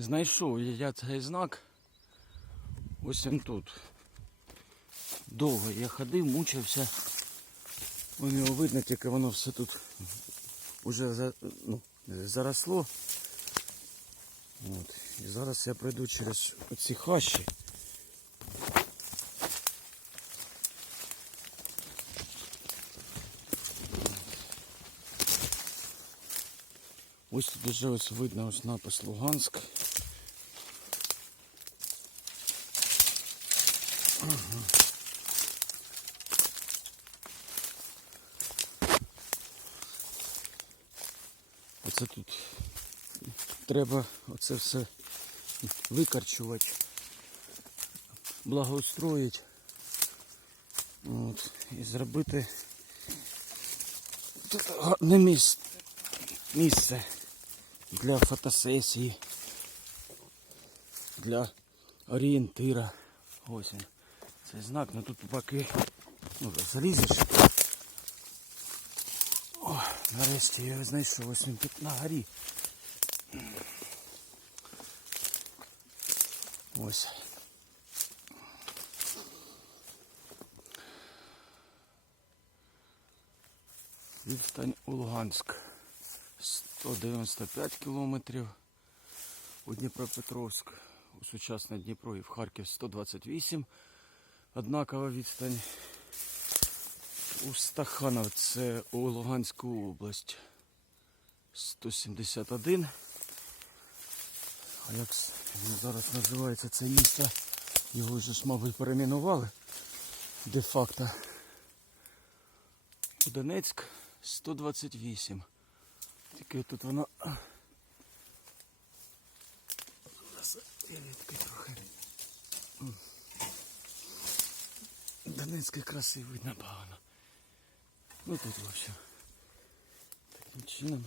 Знайшов я цей знак. Ось він тут. Довго я ходив, мучився. Вон його видно, тільки воно все тут уже ну, заросло. От. І зараз я пройду через оці хащі. Ось тут вже ось видно ось напис Луганськ. Оце тут треба оце все викарчувати, благоустроїти. От, і зробити тут гарне місце, місце для фотосесії, для орієнтира. Ось він. Цей знак, ну тут поки ну, залізеш. О, нарешті я знайшов, ось він тут на горі. Ось. Відстань у Луганськ 195 кілометрів. У Дніпропетровськ, у сучасне Дніпро і в Харків 128. Однакова відстань. У Стаханов, це у Луганську область. 171. А як зараз називається це місто? Його вже ж, мабуть, перейменували де-факто. У Донецьк 128. Тільки тут воно. трохи. Якраз і видно погано. Ну тут в общем. Таким чином.